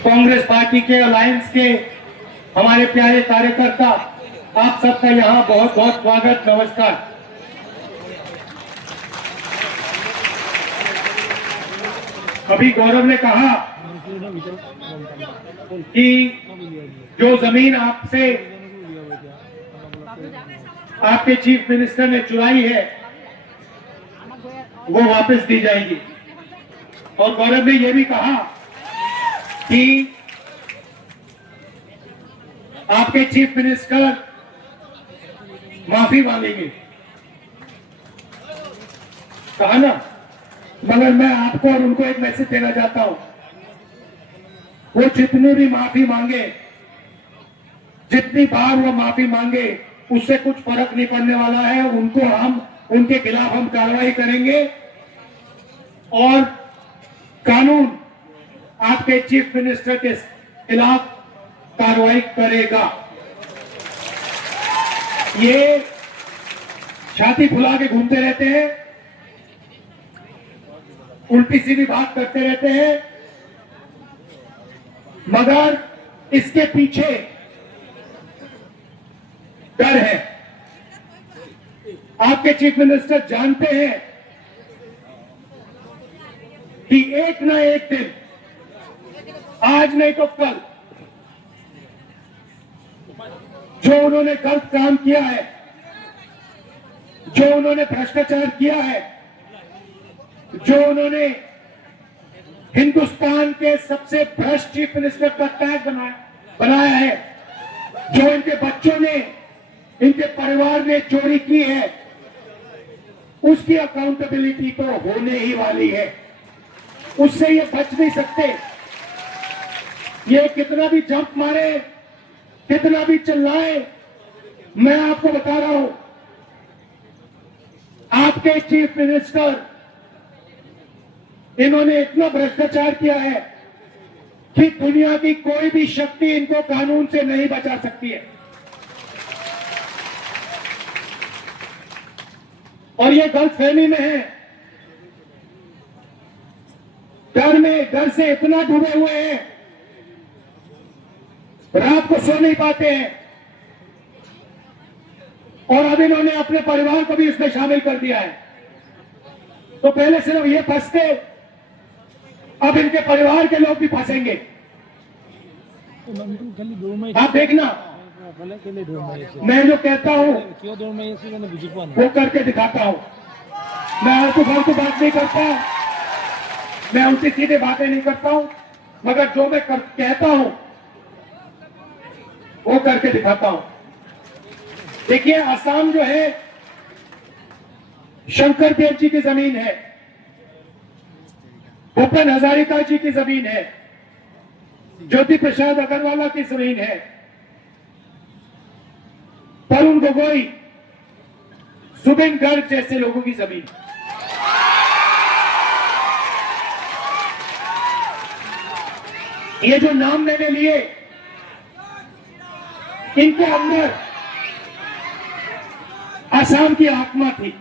Congress party के alliance के हमारे प्यारे कार्यकर्ता, आप सबका यहाँ बहुत बहुत स्वागत, नमस्कार। अभी गौरव ने कहा कि जो जमीन आपसे आपके चीफ मिनिस्टर ने चुराई है वो वापस दी जाएगी। और गौरव ने यह भी कहा कि आपके चीफ मिनिस्टर माफी मांगेंगे, कहा ना। मगर मैं आपको और उनको एक मैसेज देना चाहता हूं, वो जितनी भी माफी मांगे, जितनी बार वो माफी मांगे, उससे कुछ फर्क नहीं पड़ने वाला है। उनके खिलाफ हम कार्रवाई करेंगे और कानून आपके चीफ मिनिस्टर के खिलाफ कार्रवाई करेगा। ये छाती फुला के घूमते रहते हैं, उल्टी सीधी बात करते रहते हैं, मगर इसके पीछे डर है। आपके चीफ मिनिस्टर जानते हैं कि एक ना एक दिन, आज नहीं तो कल, जो उन्होंने गलत काम किया है, जो उन्होंने भ्रष्टाचार किया है, जो उन्होंने हिंदुस्तान के सबसे भ्रष्ट चीफ मिनिस्टर का टैग बनाया है, जो इनके बच्चों ने, इनके परिवार ने चोरी की है, उसकी अकाउंटेबिलिटी तो होने ही वाली है। उससे ये बच नहीं सकते। ये कितना भी जंप मारे, कितना भी चिल्लाए, मैं आपको बता रहा हूं, आपके चीफ मिनिस्टर, इन्होंने इतना भ्रष्टाचार किया है कि दुनिया की कोई भी शक्ति इनको कानून से नहीं बचा सकती है। और ये गलतफहमी में है, डर से इतना डूबे हुए हैं, रात को सो नहीं पाते हैं। और अब इन्होंने अपने परिवार को भी इसमें शामिल कर दिया है। तो पहले सिर्फ ये फंसते, अब इनके परिवार के लोग भी फंसेंगे। आप देखना, मैं जो कहता हूं वो करके दिखाता हूं। मैं फालतू बात नहीं करता, मैं उनसे सीधे बातें नहीं करता हूं, मगर जो मैं कहता हूं वो करके दिखाता हूं। देखिए, असम जो है शंकर देव जी की जमीन है, भूपेन हजारिका जी की जमीन है, ज्योति प्रसाद अग्रवाल की जमीन है, तरुण गोगोई, सुबिन गर्ग जैसे लोगों की जमीन। ये जो नाम मैंने लिए, इनके अंदर असम की आत्मा थी।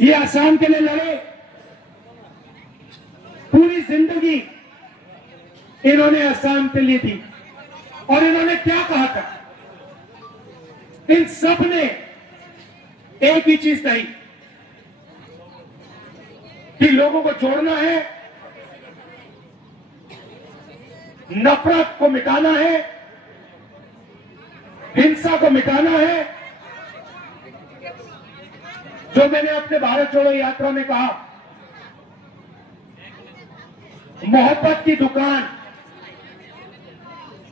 ये असम के लिए लड़े, पूरी जिंदगी इन्होंने असम के लिए दी। और इन्होंने क्या कहा था? इन सब ने एक ही चीज कही कि लोगों को जोड़ना है, नफरत को मिटाना है, हिंसा को मिटाना है। जो मैंने अपने भारत जोड़ो यात्रा में कहा, मोहब्बत की दुकान,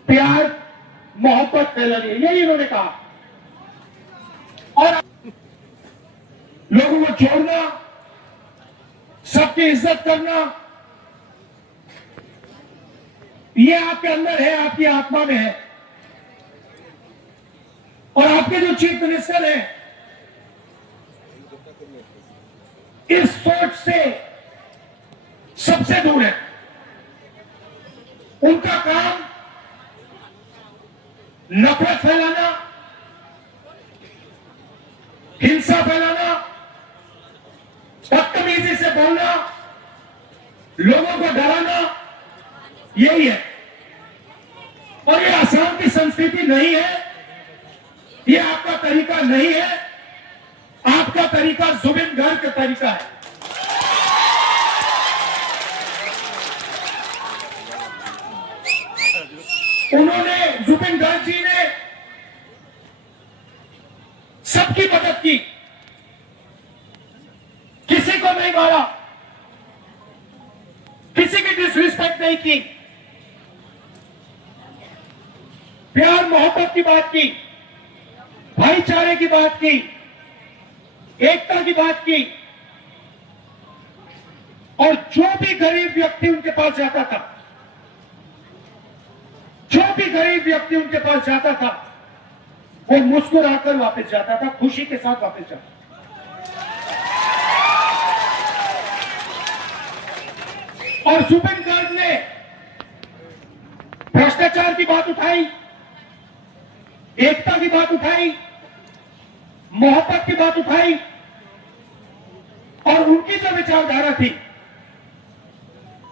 प्यार मोहब्बत फैलानी है, यही इन्होंने कहा। और लोगों को जोड़ना, सबकी इज्जत करना, ये आपके अंदर है, आपकी आत्मा में है। और आपके जो चीफ मिनिस्टर हैं, इस सोच से सबसे दूर है। उनका काम नफरत फैलाना, हिंसा फैलाना, बदतमीजी से बोलना, लोगों को डराना, यही है। और ये असम की संस्कृति नहीं है, ये आपका तरीका नहीं है। आपका तरीका जुबिन गर्ग का तरीका है। उन्होंने, जुबिन गर्ग जी ने सबकी मदद की, किसी को नहीं मारा, किसी की डिसरिस्पेक्ट नहीं की, प्यार मोहब्बत की बात की, भाईचारे की बात की, एकता की बात की। और जो भी गरीब व्यक्ति उनके पास जाता था, जो भी गरीब व्यक्ति उनके पास जाता था, वो मुस्कुराकर वापस जाता था, खुशी के साथ वापस जाता था। और जुबिन गर्ग ने भ्रष्टाचार की बात उठाई, एकता की बात उठाई, मोहब्बत की बात उठाई, और उनकी जो विचारधारा थी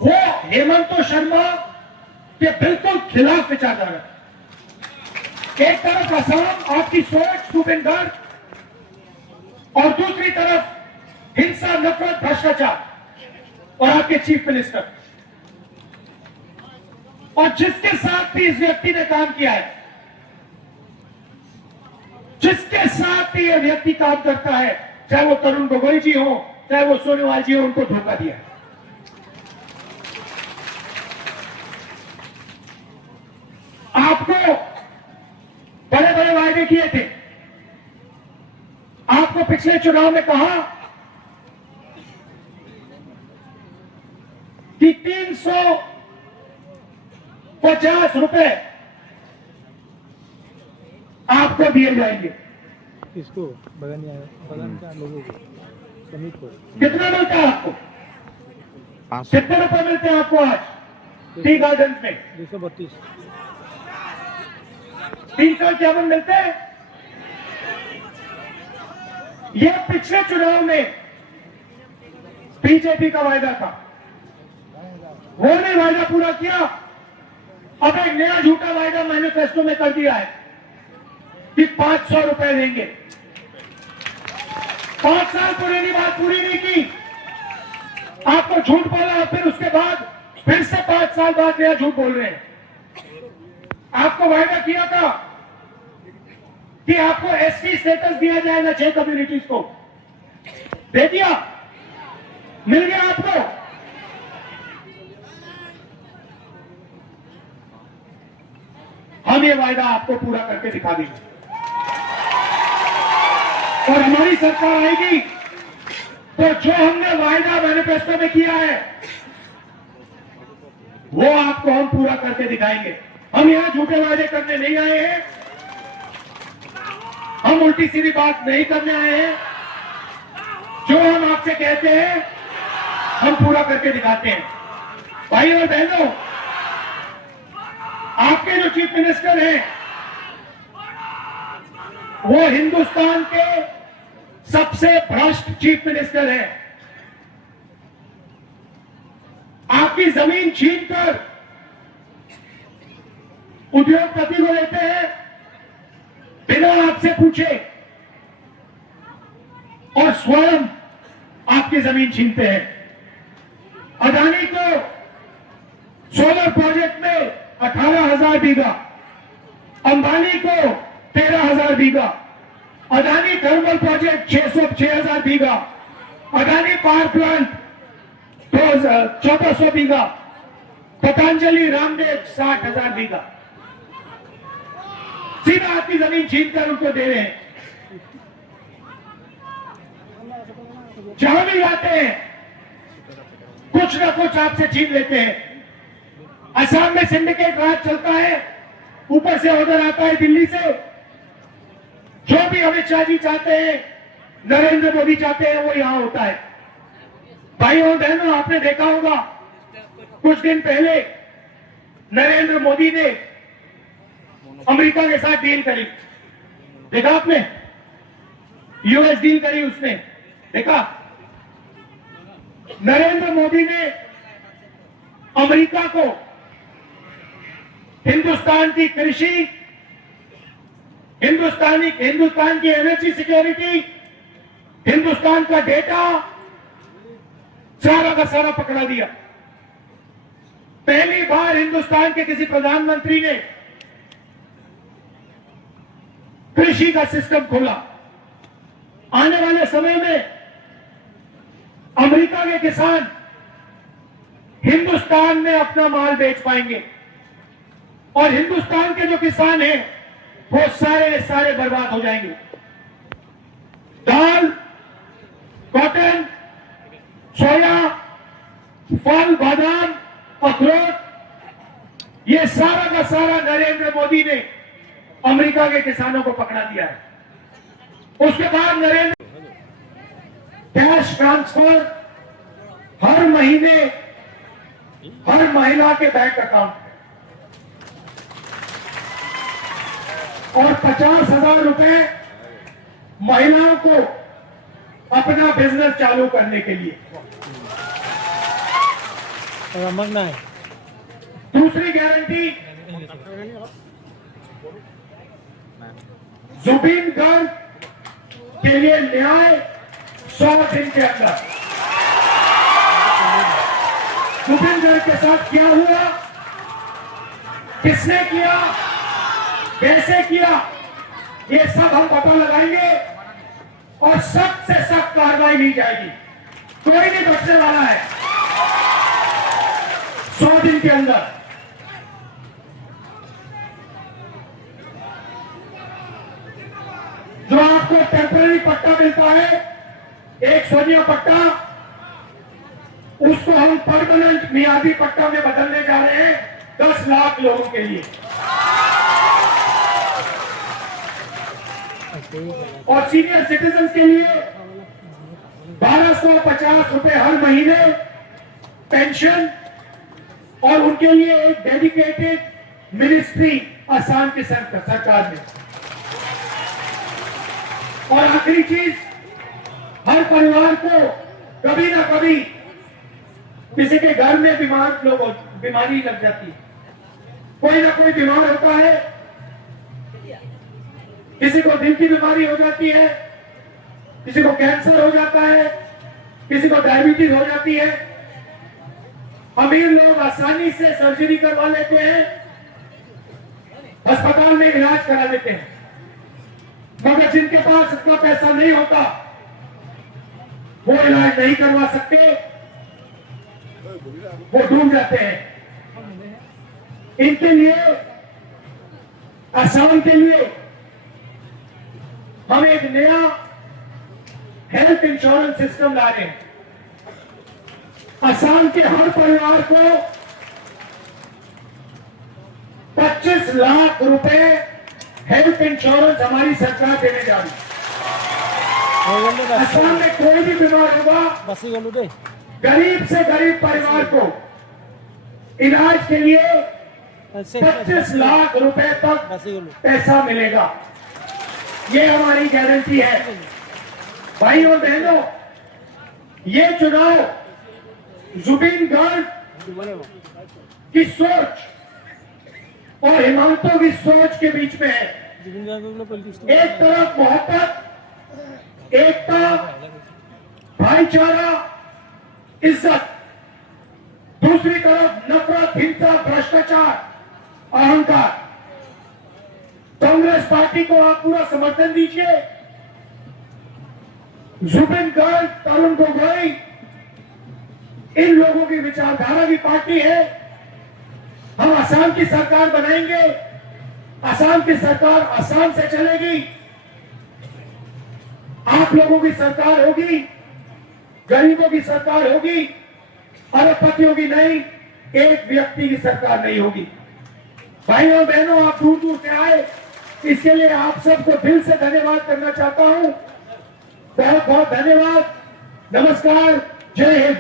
वो हेमंत शर्मा के बिल्कुल खिलाफ विचारधारा। एक तरफ असम, आपकी सोच जुबिन गर्ग, और दूसरी तरफ हिंसा, नफरत, भ्रष्टाचार, और आपके चीफ मिनिस्टर। और जिसके साथ भी इस व्यक्ति ने काम किया है, जिसके साथ भी यह व्यक्ति काम करता है, चाहे वो तरुण गोगोई जी हो, चाहे वो सोनोवाल जी हो, उनको धोखा दिया है। आपको बड़े बड़े वायदे किए थे। आपको पिछले चुनाव में कहा कि 350 रुपए आपको दिए जाएंगे। किसको? बगान का लोगों को, श्रमिक को। कितना मिलता है आपको? कितने रुपए मिलते हैं आपको आज टी गार्डन में? 232। 351 मिलते हैं। यह पिछले चुनाव में बीजेपी का वायदा था, वो ने वायदा पूरा किया। अब एक नया झूठा वायदा मैनिफेस्टो में कर दिया है कि 500 रुपए देंगे। 5 साल पुरानी बात पूरी नहीं की, आपको झूठ बोला, और फिर उसके बाद फिर से 5 साल बाद नया झूठ बोल रहे हैं। आपको वायदा किया था कि आपको एसटी स्टेटस दिया जाएगा 6 कम्युनिटीज को, दे दिया, मिल गया आपको। हम ये वायदा आपको पूरा करके दिखा देंगे, और हमारी सरकार आएगी तो जो हमने वायदा मैनिफेस्टो में किया है वो आपको हम पूरा करके दिखाएंगे। हम यहां झूठे वायदे करने नहीं आए हैं, हम उल्टी सीधी बात नहीं करने आए हैं। जो हम आपसे कहते हैं हम पूरा करके दिखाते हैं। भाई और बहनों, आपके जो चीफ मिनिस्टर हैं वो हिंदुस्तान के सबसे भ्रष्ट चीफ मिनिस्टर हैं। आपकी जमीन छीनकर उद्योगपति को लेते हैं बिना आपसे पूछे, और स्वयं आपकी जमीन छीनते हैं। अदानी को सोलर प्रोजेक्ट में 18,000 बीघा, अंबानी को 13,000 बीघा, अदानी थर्मल प्रोजेक्ट 6,000 बीघा, अदानी पावर प्लांट 1,400 बीघा, पतंजलि रामदेव 60,000 बीघा। सीधा आपकी जमीन छीनकर उनको दे रहे हैं। जहां भी जाते हैं कुछ ना कुछ आपसे छीन लेते हैं। असम में सिंडिकेट राज चलता है, ऊपर से ऑर्डर आता है दिल्ली से। जो भी अमित शाह जी चाहते हैं, नरेंद्र मोदी चाहते हैं, वो यहां होता है। भाइयों और बहनों, आपने देखा होगा कुछ दिन पहले नरेंद्र मोदी ने अमेरिका के साथ डील करी, देखा आपने? यूएस डील करी उसने, देखा? नरेंद्र मोदी ने अमेरिका को हिंदुस्तान की कृषि, हिंदुस्तान की एनर्जी सिक्योरिटी, हिंदुस्तान का डेटा सारा का सारा पकड़ा दिया। पहली बार हिंदुस्तान के किसी प्रधानमंत्री ने कृषि का सिस्टम खोला। आने वाले समय में अमेरिका के किसान हिंदुस्तान में अपना माल बेच पाएंगे और हिंदुस्तान के जो किसान हैं वो सारे बर्बाद हो जाएंगे। दाल, कॉटन, सोया, फल, बादाम, अखरोट, ये सारा का सारा नरेंद्र मोदी ने अमेरिका के किसानों को पकड़ा दिया है। उसके बाद नरेंद्र कैश ट्रांसफर हर महीने हर महिला के बैंक अकाउंट और 50,000 रुपए महिलाओं को अपना बिजनेस चालू करने के लिए। मगना है। दूसरी गारंटी, जुबिन गर्ग के लिए न्याय 100 दिन के अंदर। जुबिन गर्ग के साथ क्या हुआ, किसने किया, कैसे किया, ये सब हम पता लगाएंगे और सख्त से सख्त कार्रवाई ली जाएगी। कोई नहीं बचने वाला है। 100 दिन के अंदर जो आपको टेम्पररी पट्टा मिलता है, एक सोनिया पट्टा, उसको हम परमानेंट मियादी पट्टा में बदलने जा रहे हैं 10 लाख लोगों के लिए। और सीनियर सिटीजन के लिए 1250 रुपए हर महीने पेंशन और उनके लिए एक डेडिकेटेड मिनिस्ट्री आसाम की सरकार ने। और आखिरी चीज, हर परिवार को कभी ना कभी किसी के घर में बीमारी लग जाती है, कोई ना कोई बीमार होता है, किसी को दिल की बीमारी हो जाती है, किसी को कैंसर हो जाता है, किसी को डायबिटीज हो जाती है। अमीर लोग आसानी से सर्जरी करवा लेते हैं, अस्पताल में इलाज करा लेते हैं, मगर जिनके पास इतना पैसा नहीं होता वो इलाज नहीं करवा सकते, वो डूब जाते हैं। इनके लिए, आसाम के लिए हम एक नया हेल्थ इंश्योरेंस सिस्टम ला रहे हैं। आसाम के हर परिवार को 25 लाख रुपए हेल्थ इंश्योरेंस हमारी सरकार देने जा रही है। आसाम में कोई भी बीमार होगा, गरीब से गरीब परिवार को इलाज के लिए 25 लाख रुपए तक पैसा मिलेगा। ये हमारी गारंटी है। भाई और बहनों, ये चुनाव जुबिन गर्ग की सोच और हिमांशु की सोच के बीच में है। एक तरफ मोहब्बत, एकता, भाईचारा, इज्जत, दूसरी तरफ नफरत, हिंसा, भ्रष्टाचार, अहंकार। कांग्रेस पार्टी को आप पूरा समर्थन दीजिए। जुबिन गर्ग, तरुण गोगोई, इन लोगों की विचारधारा की पार्टी है। हम असम की सरकार बनाएंगे, असम की सरकार असम से चलेगी, आप लोगों की सरकार होगी, गरीबों की सरकार होगी, अरबपतियों की नहीं, एक व्यक्ति की सरकार नहीं होगी। भाइयों और बहनों, आप दूर दूर से आए, इसके लिए आप सबको दिल से धन्यवाद करना चाहता हूं। बहुत बहुत धन्यवाद। नमस्कार, जय हिंद।